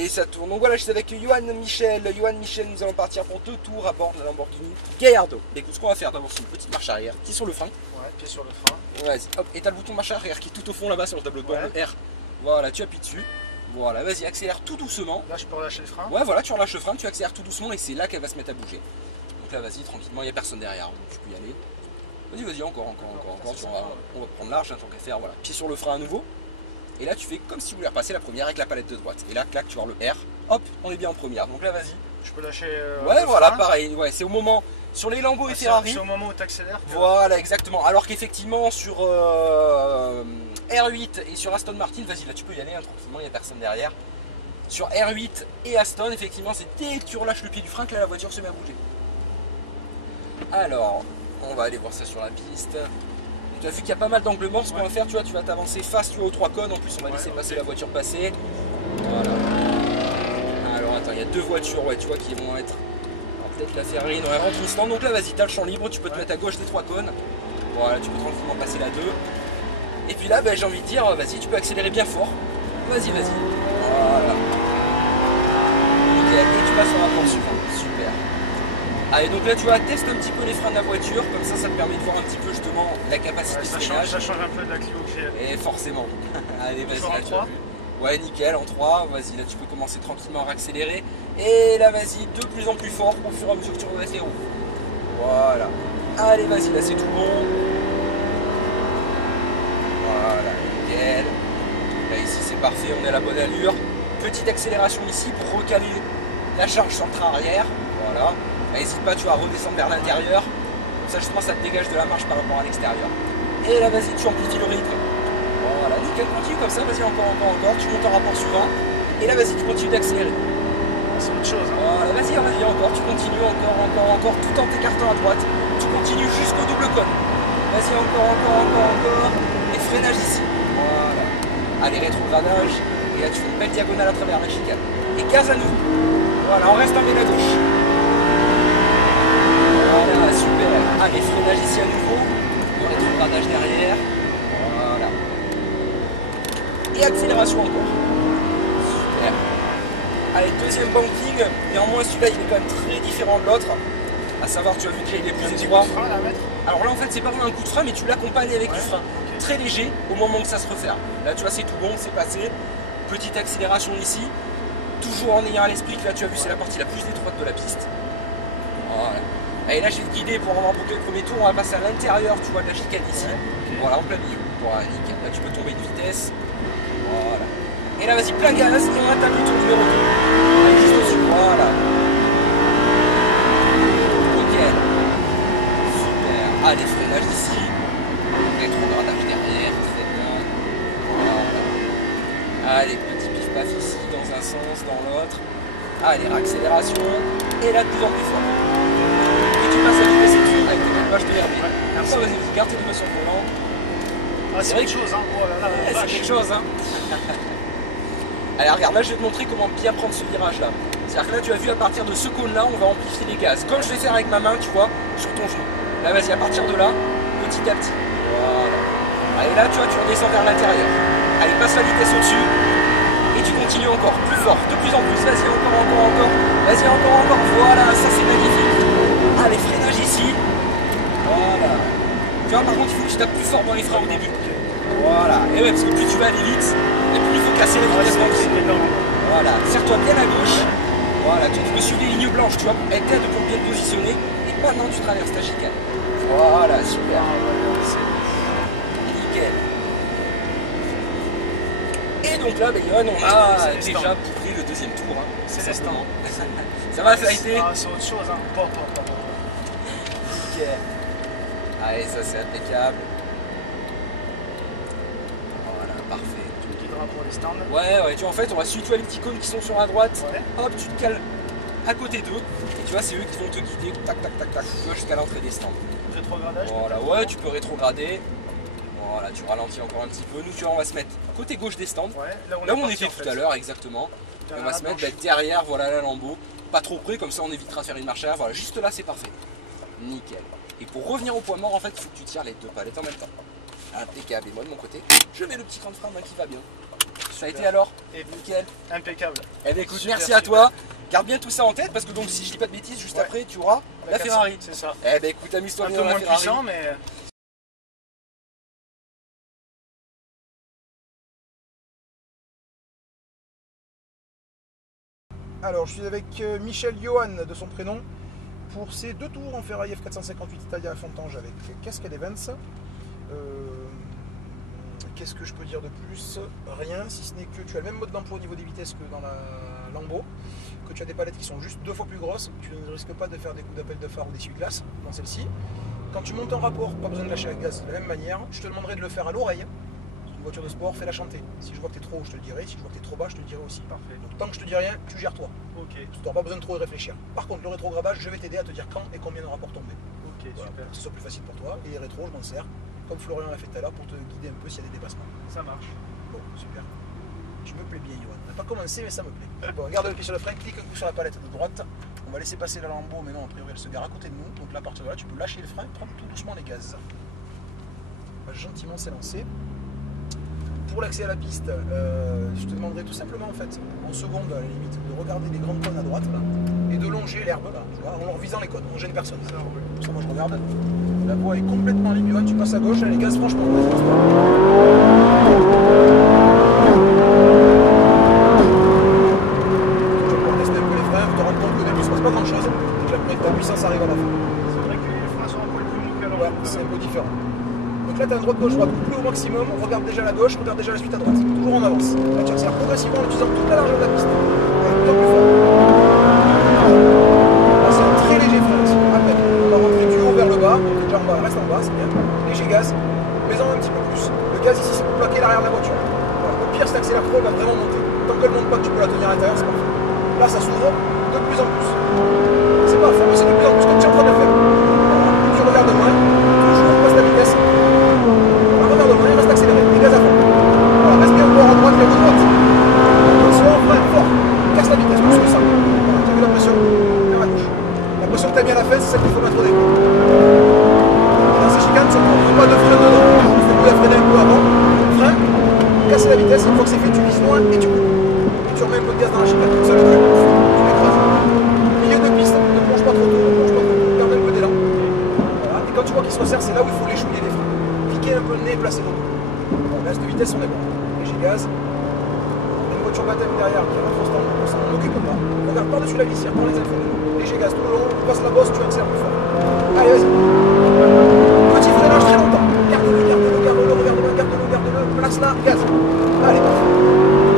Et ça tourne. Donc voilà, je suis avec Johan Michel. Johan Michel, nous allons partir pour 2 tours à bord de la Lamborghini Gallardo. Et écoute, ce qu'on va faire d'abord, c'est une petite marche arrière, pied sur le frein. Ouais, pied sur le frein. Vas-y, hop, et t'as le bouton marche arrière qui est tout au fond là-bas sur le tableau de bord, Ouais. le R. Voilà, tu appuies dessus. Voilà, vas-y, accélère tout doucement. Là, je peux relâcher le frein. Ouais, voilà, tu relâches le frein, tu accélères tout doucement et c'est là qu'elle va se mettre à bouger. Donc là, vas-y, tranquillement, il n'y a personne derrière, donc tu peux y aller. Vas-y, vas-y, encore, on va prendre large, hein, tant qu'à faire, voilà. Pied sur le frein à nouveau. Et là, tu fais comme si vous voulez repasser la première avec la palette de droite. Et là, clac, tu vas voir le R. Hop, on est bien en première. Donc là, vas-y. Je peux lâcher Ouais, le voilà, frein. pareil. Ouais, c'est au moment, sur les Lambo et Ah, Ferrari. c'est au moment où tu accélères. Voilà, exactement. Alors qu'effectivement, sur R8 et sur Aston Martin, vas-y, là, tu peux y aller, hein, tranquillement, il n'y a personne derrière. Sur R8 et Aston, effectivement, c'est dès que tu relâches le pied du frein que là, la voiture se met à bouger. Alors, on va aller voir ça sur la piste. Tu as vu qu'il y a pas mal d'angles morts, ce qu'on va faire, tu vois, tu vas t'avancer face, tu vois, aux 3 cônes. En plus, on va laisser passer la voiture passer. Voilà. Alors, attends, il y a 2 voitures, ouais, tu vois, qui vont être... Peut-être la Ferrari, non, elle rentre au stand. Donc là, vas-y, t'as le champ libre, tu peux te mettre à gauche des 3 cônes. Voilà, tu peux tranquillement passer la 2. Et puis là, ben, j'ai envie de dire, vas-y, tu peux accélérer bien fort. Vas-y, vas-y. Voilà. Nickel. Et tu passes en rapport suivant. Super. Allez, donc là, tu vois, teste un petit peu les freins de la voiture. Comme ça te permet de voir un petit peu justement la capacité de freinage. Ça change un peu de la Clio que j'ai. Et forcément. Allez, vas-y, Toujours en là, tu as 3. vu. Ouais, nickel, en 3. Vas-y, là, tu peux commencer tranquillement à accélérer. Et là, vas-y, de plus en plus fort au fur et à mesure que tu redresses les roues. Voilà. Allez, vas-y, là, c'est tout bon. Voilà, nickel. Là, ici, c'est parfait, on est à la bonne allure. Petite accélération ici pour recaler la charge sur le train arrière. Voilà. N'hésite pas, tu vas redescendre vers l'intérieur. Comme ça, justement, ça te dégage de la marche par rapport à l'extérieur. Et là, vas-y, tu amplifies le rythme. Voilà, nickel, continue comme ça. Vas-y, encore. Tu montes en rapport suivant. Et là, vas-y, tu continues d'accélérer. C'est autre chose. Hein. Voilà, vas-y, encore. Tu continues, encore. Tout en t'écartant à droite. Tu continues jusqu'au double cône. Vas-y, encore. Et freinage ici. Voilà. Allez, rétrogradage. Et là, tu fais une belle diagonale à travers la chicane. Et gaz à nouveau. Voilà, on reste en à gauche. Voilà, super. Allez, freinage ici à nouveau. Le rétrogradage derrière. Voilà. Et accélération encore. Super. Allez, deuxième banking. Néanmoins, celui-là, il est quand même très différent de l'autre. À savoir, tu as vu déjà, il est plus étroit. Alors là, en fait, c'est pas vraiment un coup de frein, mais tu l'accompagnes avec du frein. Très léger au moment que ça se referme. Là, tu vois, c'est tout bon, c'est passé. Petite accélération ici. Toujours en ayant à l'esprit que là, tu as vu, c'est la partie la plus étroite de la piste. Voilà. Allez, là, j'ai guidé pour avoir bouclé le premier tour. On va passer à l'intérieur, tu vois, de la chicane ici. Voilà, en plein milieu. Voilà, nickel. Là, tu peux tomber de vitesse. Voilà. Et là, vas-y, plein gaz. Et on attaque le tour numéro 2. Allez, juste au-dessus. Voilà. Nickel. Super. Allez, freinage ici. Rétrogradage derrière. Très bien. Voilà. Allez, petit pif-paf ici, dans un sens, dans l'autre. Allez, accélération. Et là, de plus en plus fort. Et tu passes à la vitesse dessus avec tes pages de RB. Merci. Vas-y, garde tes mains sur le volant. Ah, c'est quelque chose, hein. Oh là là, c'est quelque chose, hein. Allez, regarde, là, je vais te montrer comment bien prendre ce virage-là. C'est-à-dire que là, tu as vu, à partir de ce cône-là, on va amplifier les gaz. Comme je vais faire avec ma main, tu vois, sur ton genou. Là, vas-y, à partir de là, petit à petit. Voilà. Allez, là, tu vois, tu redescends vers l'intérieur. Allez, passe la vitesse au-dessus. Et tu continues encore, plus fort, de plus en plus. Vas-y, encore. Vas-y, encore. Voilà, ça, c'est magnifique. Allez, freinage ici. Voilà. Tu vois, par contre, il faut que tu tapes plus fort dans les freins au début. Voilà. Et ouais, parce que plus tu vas aller vite, et plus il faut casser la vitesse d'entrée. Voilà. Serre-toi bien à gauche. Voilà. Tu peux suivre les lignes blanches, tu vois, elle t'aide pour bien te positionner. Et maintenant, tu traverses ta chicane. Voilà, super. Nickel. Et donc là, ben, Yohan, on a déjà bouclé le deuxième tour. Hein. C'est les stands. Ça va, ça a été. Ah, c'est autre chose, hein. Bon. Nickel. Allez, ça c'est impeccable. Voilà, parfait. Tu me guideras pour les stands. Ouais, tu vois, en fait, on va suivre, tu vois, les petits cônes qui sont sur la droite. Ouais. Hop, tu te cales à côté d'eux. Et tu vois, c'est eux qui vont te guider, tac, tu vois, jusqu'à l'entrée des stands. Rétrogradage. Voilà, ouais, tu peux rétrograder. Voilà, tu ralentis encore un petit peu. Nous, tu vois, on va se mettre côté gauche des stands. Ouais, là où on était tout à l'heure, exactement. On va se mettre derrière, voilà, la Lambo. Pas trop près, comme ça on évitera de faire une marche arrière. Voilà, juste là, c'est parfait. Nickel. Et pour revenir au point mort, en fait, il faut que tu tires les 2 palettes en même temps. Impeccable. Et moi, de mon côté, je mets le petit cran de frein qui va bien. Ça a été alors? Et Nickel. impeccable. Eh bien écoute, Super, merci à super. toi. Garde bien tout ça en tête parce que donc si je dis pas de bêtises, juste Ouais. après tu auras la Ferrari. C'est ça. Eh ben écoute, amuse-toi Un bien peu dans la moins Ferrari. puissant, mais Alors, je suis avec Michel Johan de son prénom pour ces 2 tours en Ferrari F458 Italia à Fontange avec Cascade Events. Qu'est-ce que je peux dire de plus? Rien, si ce n'est que tu as le même mode d'emploi au niveau des vitesses que dans la Lambo, que tu as des palettes qui sont juste 2 fois plus grosses, tu ne risques pas de faire des coups d'appel de phare ou d'essuie-glace dans celle-ci. Quand tu montes en rapport, pas besoin de lâcher la gaz de la même manière, je te demanderai de le faire à l'oreille. Une voiture de sport, fais-la chanter. Si je vois que tu es trop haut, je te le dirai. Si je vois que tu es trop bas, je te le dirai aussi. parfait. Donc tant que je te dis rien, tu gères toi. Ok, Tu n'auras pas besoin de trop y réfléchir. Par contre, le rétrograbage, je vais t'aider à te dire quand et combien de rapports tomber. ok, Voilà, super. pour que ce soit plus facile pour toi. Et les rétros, je m'en sers, comme Florian l'a fait tout à l'heure, pour te guider un peu s'il y a des dépassements. Ça marche. Bon, super. Je me plais bien, Johan. On n'a pas commencé, mais ça me plaît. Bon, regarde le pied sur le frein, clique un coup sur la palette de droite. On va laisser passer la Lambo, mais non, a priori, elle se gare à côté de nous. Donc là, à partir de là, tu peux lâcher le frein, prendre tout doucement les gaz. On va gentiment s'élancer. Pour l'accès à la piste, je te demanderai tout simplement, en fait, en seconde, à la limite, de regarder les grandes cônes à droite, là, et de longer l'herbe, là, tu vois, en leur visant les cônes. On gêne personne. Ça roule. Pour ça, moi, je regarde. La voie est complètement libre. Johan, tu passes à gauche, là, les gaz, franchement, vas-y, passe-toi. Tu vas pouvoir tester un peu les freins, te rendre compte qu'au début, il ne se passe pas grand-chose, et que la puissance arrive à la fin. C'est vrai que les freins sont un poil plus mous qu'à Ouais, l'envers. c'est un peu différent. Donc là, tu as un droite gauche droite couplé au maximum, on regarde déjà la gauche, on regarde déjà la suite à droite. Toujours en avance. Là, tu accélères progressivement en utilisant toute la largeur de la piste. Allez, tout plus fort. Là, c'est un très léger frein aussi. À peine. On va rentrer du haut vers le bas, donc déjà en bas, reste en bas, c'est bien. Léger gaz, mais en un petit peu plus. Le gaz ici, c'est pour plaquer l'arrière de la voiture. Voilà. Au pire, si t'accélères trop, elle va vraiment monter. Tant qu'elle monte pas, que tu peux la tenir à l'intérieur, c'est parfait. Là, ça s'ouvre de plus en plus. C'est pas fort, mais c'est de plus en plus comme tu es en train de le faire. Voilà. Plus tu regardes moins, toujours passe la vitesse. Voilà, regarde moins, reste accéléré, et gaz à fond. Voilà, reste bien fort à droite, et à droite. Attention, frein fort, casse la vitesse, plus que ça. Voilà, tu as vu la pression? Vers la gauche. La pression que tu as mis à la fin, c'est celle qu'il faut mettre au début. Et dans ces chicanes, tu ne prends pas de frein dedans. Il faut que freiner un peu avant. Frein, casser la vitesse, une fois que c'est fait, tu vises loin et tu coupes. Et tu remets un peu de gaz dans la chicane. Ça le truc, tu l'écrases. Milieu de piste, ne plonge pas trop tôt, ne plonge pas trop tôt, garde un peu d'élan. Voilà. Et quand tu vois qu'il se resserre, c'est là où il faut l'échouiller les freins. Piquer un peu le nez et placer l'auto. Bon, gaz de vitesse, on est bon. Léger gaz. Une voiture baptême derrière qui rentre en on s'en occupe pas. Regarde par-dessus la glissière, prends les infos. Léger gaz tout le long, tu passes la bosse, tu accélères plus fort. Allez, vas-y. Petit freinage très longtemps. Garde-le, garde-le, garde-le, regarde-le, garde-le, garde-le. Place là, gaz. Allez, parfait.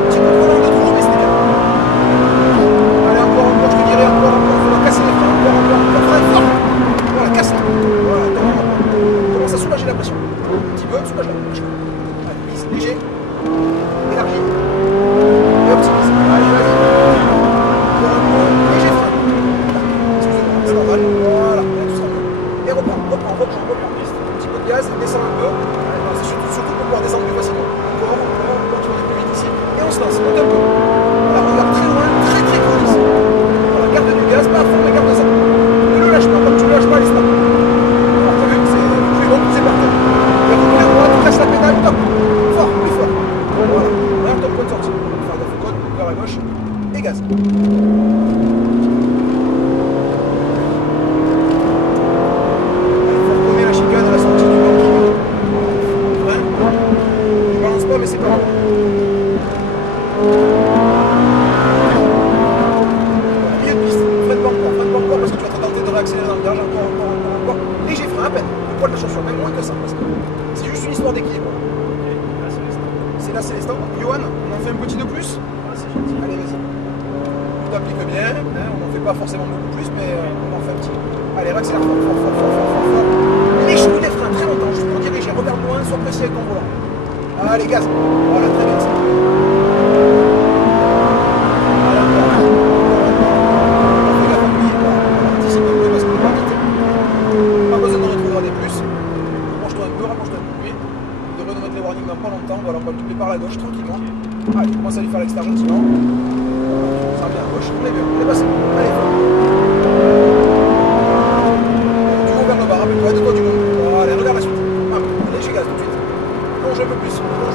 Petit peu trop long de trop, mais c'était bien. Allez, encore, je te dirais encore, il faut casser les freins, encore, frein fort. Voilà, casse-le. Voilà, commence à soulager la pression. Un petit peu, soulage-la. Allez, glisse, léger. Élargi. Et optimise. Allez, vas-y. Encore un peu, léger frein. Excusez-moi, c'est normal. Voilà, là, tout sera mieux. Et reprends. Un petit peu de gaz, descends un peu. Allez, c'est surtout pour pouvoir descendre plus facilement. Encore, tu vas aller plus vite ici. Et on se lance, monte un peu. Voilà, regarde très loin, très gros ici. Voilà, garde du gaz, pas à fond, mais garde ça. Ne le lâche pas, comme tu ne le lâches pas, allez, stop. Alors, t'as vu, plus long, c'est parti. Et après, à droite, casse la pédale, top. Fort, plus fort. Voilà, regarde ton point de sortie. Faire gaffe au code, vers la gauche, et gaz. La chicane à la sortie du parking. Frein. Je balance pas, mais c'est pas grave. Milieu de piste, freine pas encore parce que tu vas te tenter de réaccélérer dans le garage encore. Léger frein, à peine. Un poil de chaussure, même moins que ça parce que c'est juste une histoire d'équilibre. C'est là, c'est les stands. Johan, on en fait un petit de plus. Ah, c'est gentil. Allez, vas-y. Tu t'appliques bien, hein, on n'en fait pas forcément beaucoup plus, mais on en fait un petit. Allez, réaccélère fort. Léchoue les freins très longtemps, juste pour diriger, regarde loin, sois précis avec ton volant. Allez, gaz. Voilà, très bien ça. Voilà, on fait gaffe à lui, anticipe un peu parce qu'on va pas vite. Pas besoin de rétrograder plus. Rapproche-toi un peu plus. On devrait nous mettre les warnings dans pas longtemps. Voilà, on va le doubler par la gauche tranquillement. Allez, commence à lui faire l'extérieur sinon. Ça revient à gauche, on est bien, on est passé. Allez, du haut vers le bas, rappelle-toi, aide-toi du monde. Allez, regarde la suite. Léger gaz tout de suite. Plonge un peu plus. Plonge.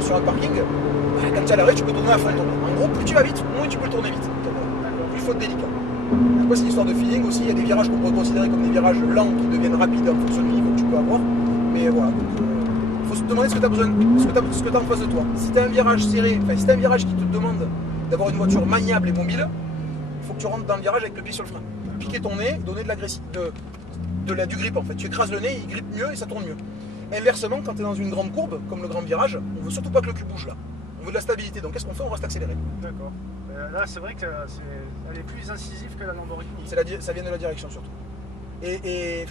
sur un parking, quand tu es à l'arrêt, tu peux tourner à fond. En gros, plus tu vas vite, moins tu peux tourner vite. Plus il faut être délicat. Après, c'est une histoire de feeling aussi. Il y a des virages qu'on pourrait considérer comme des virages lents qui deviennent rapides en fonction du niveau que tu peux avoir. Mais voilà. Il faut se demander ce que tu as besoin, ce que tu as en face de toi. Si tu as un virage serré, enfin, si tu as un virage qui te demande d'avoir une voiture maniable et mobile, il faut que tu rentres dans le virage avec le pied sur le frein. Piquer ton nez, donner de l'agressivité, du grip en fait. Tu écrases le nez, il grippe mieux et ça tourne mieux. Inversement, quand tu es dans une grande courbe, comme le grand virage, on veut surtout pas que le cul bouge là. On veut de la stabilité. Donc qu'est-ce qu'on fait? On reste accéléré. D'accord. Là, c'est vrai qu'elle est plus incisive que la Lamborghini. Ça vient de la direction surtout. Et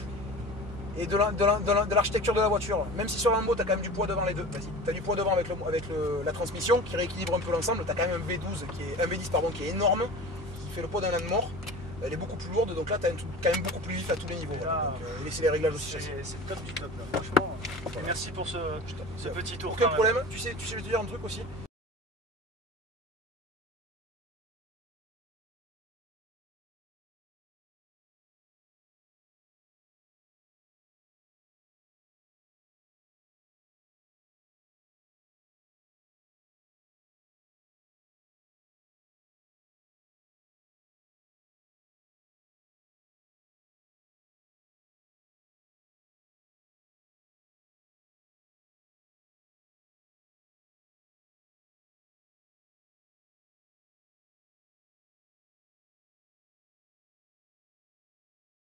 de l'architecture de la voiture. Même si sur la Lambo, tu as quand même du poids devant les deux. Vas-y, tu as du poids devant avec la transmission qui rééquilibre un peu l'ensemble. Tu as quand même un V10 qui est énorme, qui fait le poids d'un âne mort. Elle est beaucoup plus lourde, donc là tu as un truc quand même beaucoup plus vif à tous les niveaux. Là, et laisser les réglages aussi. C'est le top du top là, franchement. Et merci pour ce petit tour. Aucun problème, tu sais, je vais te dire un truc aussi.